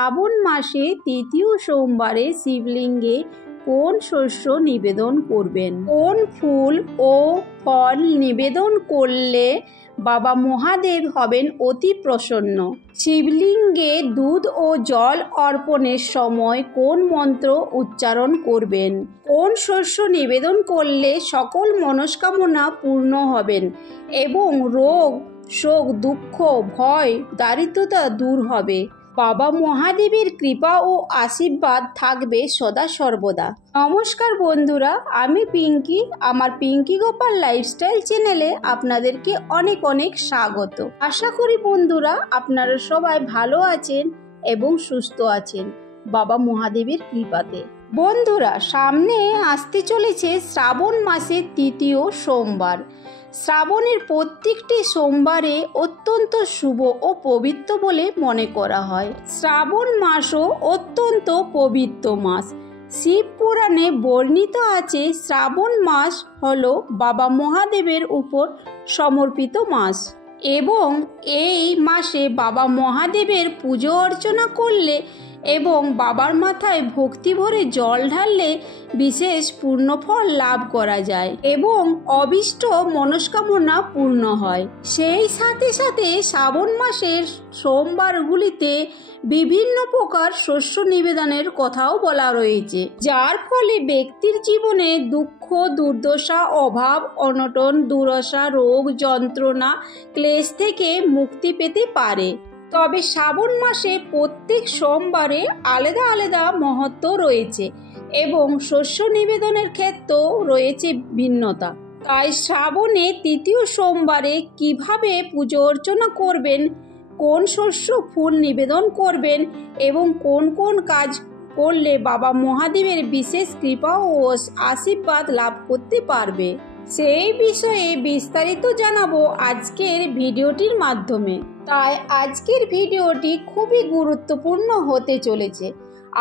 শ্রাবণ মাসে তৃতীয় সোমবারে শিবলিঙ্গে কোন শস্য নিবেদন করবেন, কোন ফুল ও ফল নিবেদন করলে বাবা মহাদেব হবেন অতি প্রসন্ন, শিবলিঙ্গে দুধ ও জল অর্পণের সময় কোন মন্ত্র উচ্চারণ করবেন, কোন শস্য নিবেদন করলে সকল মনস্কামনা পূর্ণ হবেন এবং রোগ শোক দুঃখ ভয় দারিদ্রতা দূর হবে। বাবা মহাদেবের কৃপা ও আশীর্বাদ থাকবে সদা সর্বদা। নমস্কার বন্ধুরা, আমি পিঙ্কি। আমার পিঙ্কি গোপাল লাইফস্টাইল চ্যানেলে আপনাদেরকে অনেক অনেক স্বাগত। আশা করি বন্ধুরা আপনারা সবাই ভালো আছেন এবং সুস্থ আছেন বাবা মহাদেবের কৃপাতে। বন্ধুরা, সামনে আসতে চলেছে শ্রাবণ মাসের তৃতীয় সোমবার। শ্রাবণের প্রত্যেকটি সোমবারে অত্যন্ত শুভ ও পবিত্র বলে মনে করা হয়। শ্রাবণ মাসও অত্যন্ত পবিত্র মাস। শিব পুরাণে বর্ণিত আছে শ্রাবণ মাস হলো বাবা মহাদেবের উপর সমর্পিত মাস এবং এই মাসে বাবা মহাদেবের পুজো অর্চনা করলে এবং বাবার মাথায় ভক্তি ভরে জল ঢাললে বিশেষ পূর্ণফল লাভ করা যায় এবং অভীষ্ট মনস্কামনা পূর্ণ হয়। সেই সাথে সাথে শ্রাবণ মাসের সোমবারগুলিতে বিভিন্ন প্রকার শস্য নিবেদনের কথাও বলা রয়েছে, যার ফলে ব্যক্তির জীবনে দুঃখ দুর্দশা অভাব অনটন দুর্দশা রোগ যন্ত্রণা ক্লেশ থেকে মুক্তি পেতে পারে। তবে শ্রাবণ মাসে প্রত্যেক সোমবারে আলাদা আলাদা মহত্ব রয়েছে এবং শস্য নিবেদনের ক্ষেত্রেও রয়েছে ভিন্নতা। তাই শ্রাবণে তৃতীয় সোমবারে কিভাবে পুজো অর্চনা করবেন, কোন শস্য ফুল নিবেদন করবেন এবং কোন কোন কাজ করলে বাবা মহাদেবের বিশেষ কৃপা ও আশীর্বাদ লাভ করতে পারবে, সেই বিষয়ে বিস্তারিত জানাবো আজকের ভিডিওটির মাধ্যমে। তাই আজকের ভিডিওটি খুবই গুরুত্বপূর্ণ হতে চলেছে।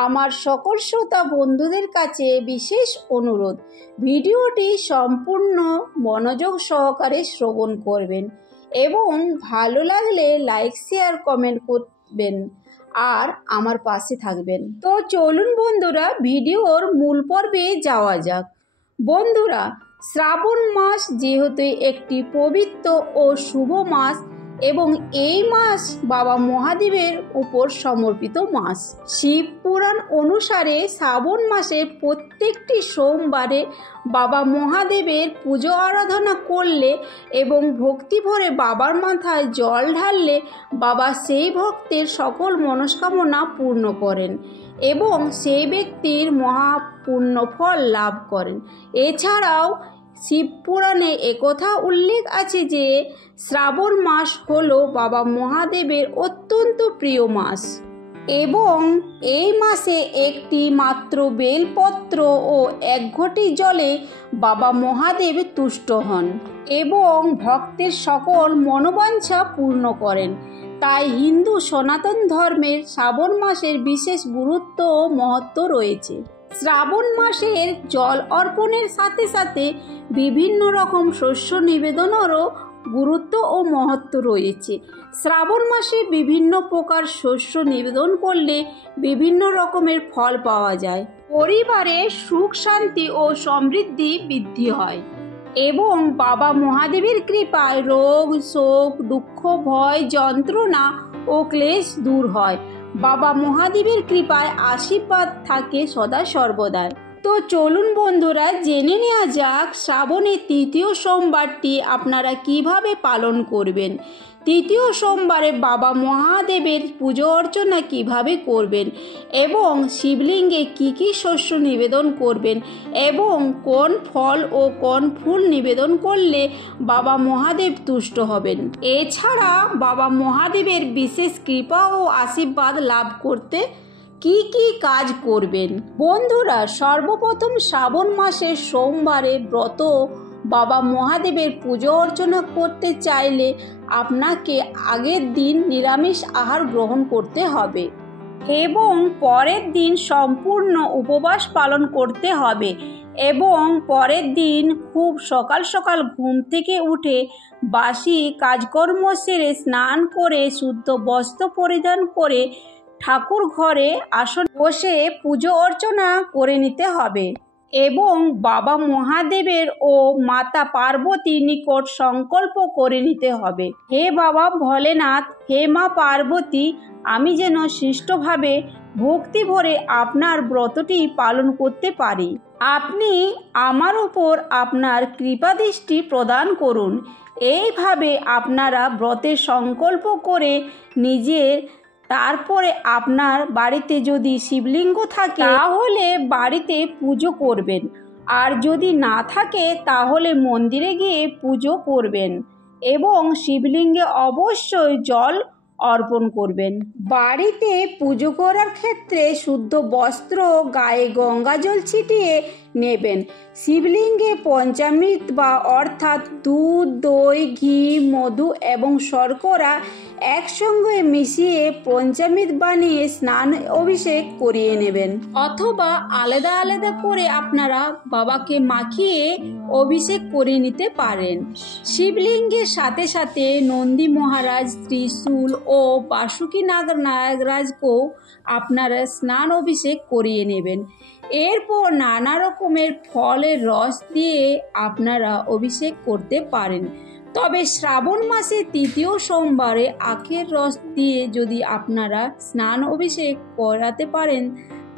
আমার সকল শ্রোতা বন্ধুদের কাছে বিশেষ অনুরোধ, ভিডিওটি সম্পূর্ণ মনোযোগ সহকারে শ্রবণ করবেন এবং ভালো লাগলে লাইক শেয়ার কমেন্ট করবেন আর আমার পাশে থাকবেন। তো চলুন বন্ধুরা ভিডিওর মূল পর্বে যাওয়া যাক। বন্ধুরা, শ্রাবণ মাস যেহেতু একটি পবিত্র ও শুভ মাস এবং এই মাস বাবা মহাদেবের উপর সমর্পিত মাস। শিব পুরাণ অনুসারে শ্রাবণ মাসে প্রত্যেকটি সোমবারে বাবা মহাদেবের পুজো আরাধনা করলে এবং ভক্তি ভরে বাবার মাথায় জল ঢাললে বাবা সেই ভক্তের সকল মনস্কামনা পূর্ণ করেন এবং সেই ব্যক্তির মহাপূর্ণ ফল লাভ করেন। এছাড়াও শিব পুরাণে একথা উল্লেখ আছে যে শ্রাবণ মাস হলো বাবা মহাদেবের অত্যন্ত প্রিয় মাস এবং এই মাসে একটি মাত্র বেলপত্র ও এক ঘটি জলে বাবা মহাদেব তুষ্ট হন এবং ভক্তের সকল মনোবাঞ্ছা পূর্ণ করেন। তাই হিন্দু সনাতন ধর্মের শ্রাবণ মাসের বিশেষ গুরুত্ব ও মহত্ব রয়েছে। শ্রাবণ মাসের জল অর্পণের সাথে সাথে বিভিন্ন রকম শস্য নিবেদনেরও গুরুত্ব ও মহত্ব রয়েছে। শ্রাবণ মাসে বিভিন্ন প্রকার শস্য নিবেদন করলে বিভিন্ন রকমের ফল পাওয়া যায়, পরিবারে সুখ শান্তি ও সমৃদ্ধি বৃদ্ধি হয় এবং বাবা মহাদেবের কৃপায় রোগ শোক দুঃখ ভয় যন্ত্রণা ও ক্লেশ দূর হয়। বাবা মহাদেবের কৃপায় আশীর্বাদ থাকে সদা সর্বদাই। তো চলুন বন্ধুরা জেনে নেওয়া যাক শ্রাবণের তৃতীয় সোমবারটি আপনারা কিভাবে পালন করবেন। তৃতীয় সোমবারে বাবা মহাদেবের পুজো অর্চনা কিভাবে করবেন এবং শিবলিঙ্গে কি শস্য নিবেদন করবেন এবং কোন ফল ও কোন ফুল নিবেদন করলে বাবা মহাদেব তুষ্ট হবেন। এছাড়া বাবা মহাদেবের বিশেষ কৃপা ও আশীর্বাদ লাভ করতে কি কি কাজ করবেন। বন্ধুরা, সর্বপ্রথম শ্রাবণ মাসের সোমবারে ব্রত বাবা মহাদেবের পুজো অর্চনা করতে চাইলে আপনাকে আগের দিন নিরামিষ আহার গ্রহণ করতে হবে এবং পরের দিন সম্পূর্ণ উপবাস পালন করতে হবে এবং পরের দিন খুব সকাল সকাল ঘুম থেকে উঠে বাসি কাজকর্ম সেরে স্নান করে শুদ্ধ বস্ত্র পরিধান করে ঠাকুর ঘরে আসন বসে পুজো অর্চনা করে নিতে হবে এবং বাবা মহাদেবের ও মাতা পার্বতীর নিকট সংকল্প করে নিতে হবে, হে বাবা ভোলেনাথ, হে মা পার্বতী, আমি যেন সুষ্ঠুভাবে ভক্তি ভরে আপনার ব্রতটি পালন করতে পারি। আপনি আমার উপর আপনার কৃপাদৃষ্টি প্রদান করুন। এইভাবে আপনারা ব্রতের সংকল্প করে নিজের তারপরে আপনার বাড়িতে যদি শিবলিঙ্গ থাকে তাহলে বাড়িতে পুজো করবেন, আর যদি না থাকে তাহলে মন্দিরে গিয়ে পুজো করবেন এবং শিবলিঙ্গে অবশ্যই জল অর্পণ করবেন। বাড়িতে পুজো করার ক্ষেত্রে শুদ্ধ বস্ত্র, গায়ে গঙ্গাজল ছিটিয়ে নেবেন। শিবলিঙ্গে পঞ্চামৃত বা অর্থাৎ দুধ, দই, ঘি, মধু এবং শর্করা একসঙ্গে মিশিয়ে পঞ্চামৃত বানিয়ে স্নান অভিষেক করিয়ে নেবেন, অথবা আলাদা আলাদা করে আপনারা বাবাকে মাখিয়ে অভিষেক করে নিতে পারেন। শিবলিঙ্গের সাথে সাথে নন্দী মহারাজ, ত্রিশূল ও বাসুকী নাগরাজকেও আপনারা স্নান অভিষেক করিয়ে নেবেন। এরপর নানা রকমের ফলের রস দিয়ে আপনারা অভিষেক করতে পারেন। তবে শ্রাবণ মাসে তৃতীয় সোমবারে আখের রস দিয়ে যদি আপনারা স্নান অভিষেক করাতে পারেন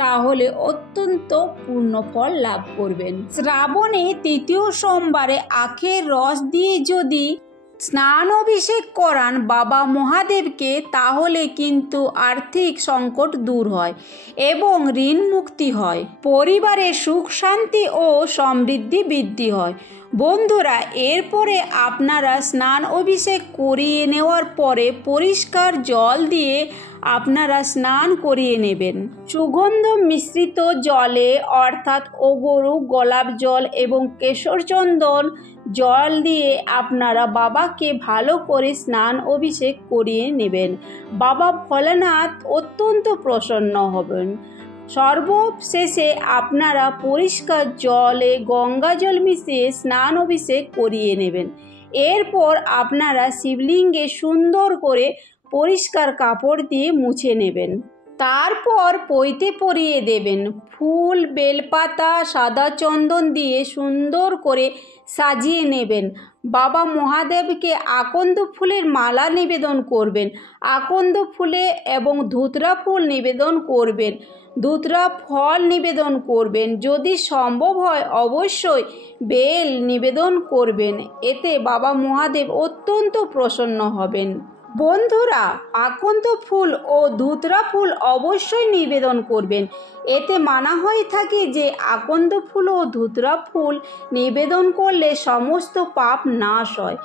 তাহলে অত্যন্ত পূর্ণ ফল লাভ করবেন। শ্রাবণে তৃতীয় সোমবারে আখের রস দিয়ে যদি স্নান অভিষেক করান বাবা মহাদেবকে তাহলে কিন্তু আর্থিক সংকট দূর হয় এবং ঋণ মুক্তি হয়, পরিবারে সুখ শান্তি ও সমৃদ্ধি বৃদ্ধি হয়। বন্ধুরা, এরপরে আপনারা স্নান অভিষেক করিয়ে নেওয়ার পরে পরিষ্কার জল দিয়ে আপনারা স্নান করিয়ে নেবেন। সুগন্ধ মিশ্রিত জলে অর্থাৎ অগরু, গোলাপ জল এবং কেশর চন্দন জল দিয়ে আপনারা বাবাকে ভালো করে স্নান অভিষেক করিয়ে নেবেন। বাবা ভোলেনাথ অত্যন্ত প্রসন্ন হবেন। সর্বশেষে আপনারা পরিষ্কার জলে গঙ্গা জল মিশিয়ে স্নান অভিষেক করিয়ে নেবেন। এরপর আপনারা শিবলিঙ্গে সুন্দর করে পরিষ্কার কাপড় দিয়ে মুছে নেবেন। তারপর পৈতে পরিয়ে দেবেন। ফুল, বেলপাতা, সাদা চন্দন দিয়ে সুন্দর করে সাজিয়ে নেবেন। বাবা মহাদেবকে আকন্দ ফুলের মালা নিবেদন করবেন। আকন্দ ফুলে এবং ধুতরা ফুল নিবেদন করবেন। ধুতরা ফল নিবেদন করবেন। যদি সম্ভব হয় অবশ্যই বেল নিবেদন করবেন। এতে বাবা মহাদেব অত্যন্ত প্রসন্ন হবেন। বন্ধুরা, আকন্দ ফুল ও ধুতরা ফুল অবশ্যই নিবেদন করবেন। এতে মানা হয়ে থাকে যে আকন্দ ফুল ও ধুতরা ফুল নিবেদন করলে সমস্ত পাপ নাশ হয়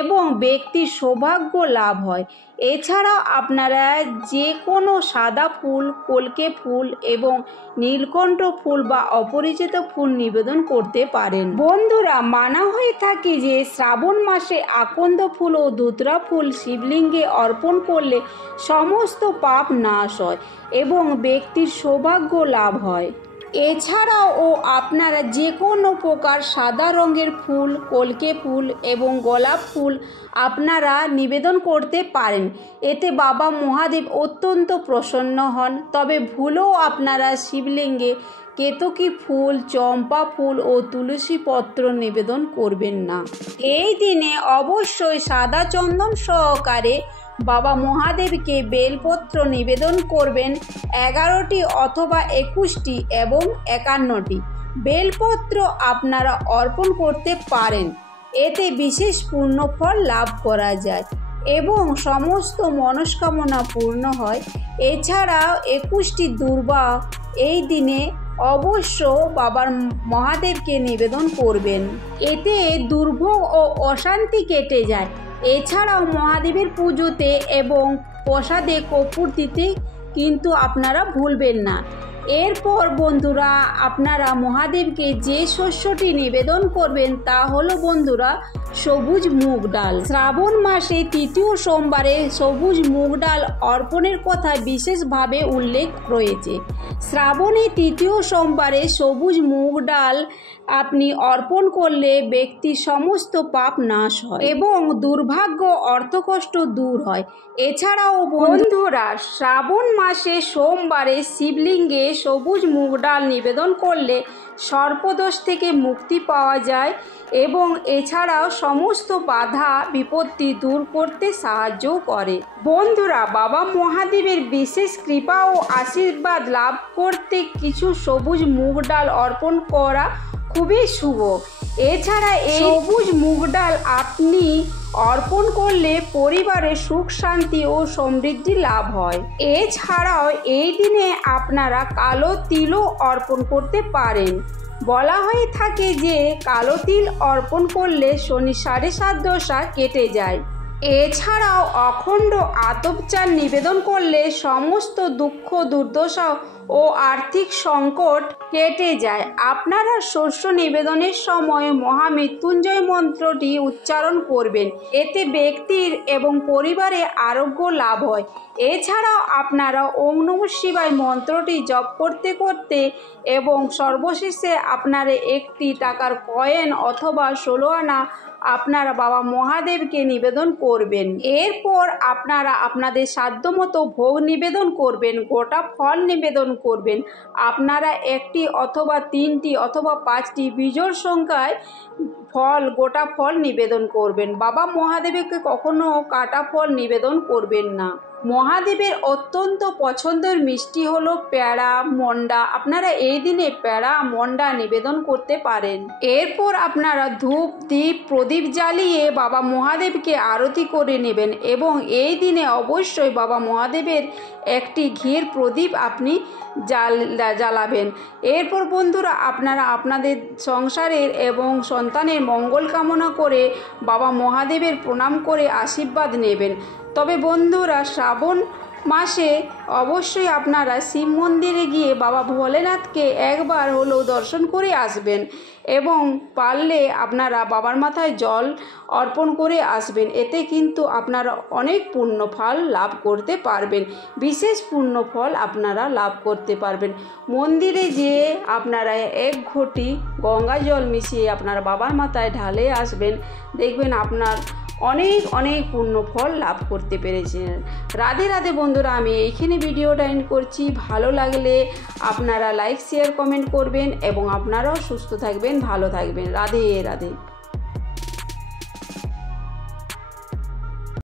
এবং ব্যক্তির সৌভাগ্য লাভ হয়। এছাড়াও আপনারা যে কোনো সাদা ফুল, কলকে ফুল এবং নীলকণ্ঠ ফুল বা অপরিচিত ফুল নিবেদন করতে পারেন। বন্ধুরা, মানা হয়ে থাকে যে শ্রাবণ মাসে আকন্দ ফুল ও ধুতরা ফুল শিবলিঙ্গে অর্পণ করলে সমস্ত পাপ নাশ হয় এবং ব্যক্তির সৌভাগ্য লাভ হয়। এছাড়াও আপনারা যে কোনো প্রকার সাদা রঙের ফুল, কলকে ফুল এবং গোলাপ ফুল আপনারা নিবেদন করতে পারেন। এতে বাবা মহাদেব অত্যন্ত প্রসন্ন হন। তবে ভুলেও আপনারা শিবলিঙ্গে কেতকী ফুল, চম্পা ফুল ও তুলসী পত্র নিবেদন করবেন না। এই দিনে অবশ্যই সাদা চন্দন সহকারে বাবা মহাদেবকে বেলপত্র নিবেদন করবেন। 11টি অথবা 21টি এবং 51টি বেলপত্র আপনারা অর্পণ করতে পারেন। এতে বিশেষ পূর্ণ ফল লাভ করা যায় এবং সমস্ত মনস্কামনা পূর্ণ হয়। এছাড়াও 21টি দুর্বা এই দিনে অবশ্য বাবার মহাদেবকে নিবেদন করবেন। এতে দুর্ভোগ ও অশান্তি কেটে যায়। এছাড়াও মহাদেবের পুজোতে এবং প্রসাদে কর্পূর দিতে কিন্তু আপনারা ভুলবেন না। এরপর বন্ধুরা, আপনারা মহাদেবকে যে শস্যটি নিবেদন করবেন তা হলো বন্ধুরা সবুজ মুগ ডাল। শ্রাবণ মাসে তৃতীয় সোমবারে সবুজ মুগ ডাল অর্পণের কথা বিশেষভাবে উল্লেখ রয়েছে। শ্রাবণে তৃতীয় সোমবারে সবুজ মুগ ডাল আপনি অর্পণ করলে ব্যক্তির সমস্ত পাপ নাশ হয় এবং দুর্ভাগ্য অর্থকষ্ট দূর হয়। এছাড়াও বন্ধুরা, শ্রাবণ মাসে সোমবারে শিবলিঙ্গে সবুজ মুগ ডাল নিবেদন করলে সর্পদোষ থেকে মুক্তি পাওয়া যায় এবং এছাড়াও সমস্ত বাধা বিপত্তি দূর করতে সাহায্যও করে। বন্ধুরা, বাবা মহাদেবের বিশেষ কৃপা ও আশীর্বাদ লাভ করতে কিছু সবুজ মুগ ডাল অর্পণ করা খুবই শুভ। এছাড়া এই সবুজ মুগ ডাল আপনি অর্পণ করলে পরিবারে সুখ শান্তি ও সমৃদ্ধি লাভ হয়। এছাড়াও এই দিনে আপনারা কালো তিলও অর্পণ করতে পারেন। বলা হয়ে থাকে যে কালো তিল অর্পণ করলে শনি 7.5 দশা কেটে যায়। এছাড়াও অখণ্ড আতপ চাল নিবেদন করলে সমস্ত দুঃখ দুর্দশা ও আর্থিক সংকট কেটে যায়। আপনারা শস্য নিবেদনের সময় মহামৃত্যুঞ্জয় মন্ত্রটি উচ্চারণ করবেন, এতে ব্যক্তির এবং পরিবারে আরোগ্য লাভ হয়। এছাড়াও আপনারা ওম নমঃ শিবায় মন্ত্রটি জপ করতে করতে এবং সর্বশেষে আপনারা একটি টাকার কয়েন অথবা 16 আনা আপনারা বাবা মহাদেবকে নিবেদন করবেন। এরপর আপনারা আপনাদের সাধ্যমতো ভোগ নিবেদন করবেন, গোটা ফল নিবেদন করবেন। আপনারা 1টি অথবা 3টি অথবা 5টি বিজোড় সংখ্যায় গোটা ফল নিবেদন করবেন। বাবা মহাদেবকে কখনো কাটা ফল নিবেদন করবেন না। মহাদেবের অত্যন্ত পছন্দের মিষ্টি হলো প্যাড়া, মন্ডা। আপনারা এই দিনে প্যাড়া, মন্ডা নিবেদন করতে পারেন। এরপর আপনারা ধূপ, দীপ, প্রদীপ জ্বালিয়ে বাবা মহাদেবকে আরতি করে নেবেন এবং এই দিনে অবশ্যই বাবা মহাদেবের একটি ঘির প্রদীপ আপনি জ্বালাবেন। এরপর বন্ধুরা, আপনারা আপনাদের সংসারের এবং সন্তানের মঙ্গল কামনা করে বাবা মহাদেবের প্রণাম করে আশীর্বাদ নেবেন। তবে বন্ধুরা, শ্রাবণ মাসে অবশ্যই আপনারা শিব মন্দিরে গিয়ে বাবা ভোলেনাথকে একবার হলেও দর্শন করে আসবেন এবং পারলে আপনারা বাবার মাথায় জল অর্পণ করে আসবেন। এতে কিন্তু আপনারা অনেক পুণ্য ফল লাভ করতে পারবেন, বিশেষ পুণ্য ফল আপনারা লাভ করতে পারবেন। মন্দিরে যেয়ে আপনারা 1 ঘটি গঙ্গা জল মিশিয়ে আপনারা বাবার মাথায় ঢালে আসবেন, দেখবেন আপনার অনেক অনেক পুণ্য ফল লাভ করতে পেরেছেন। রাধে রাধে বন্ধুরা, আমি এইখানে ভিডিওটা এন্ড করছি। ভালো লাগলে আপনারা লাইক, শেয়ার, কমেন্ট করবেন এবং আপনারাও সুস্থ থাকবেন, ভালো থাকবেন। রাধে রাধে।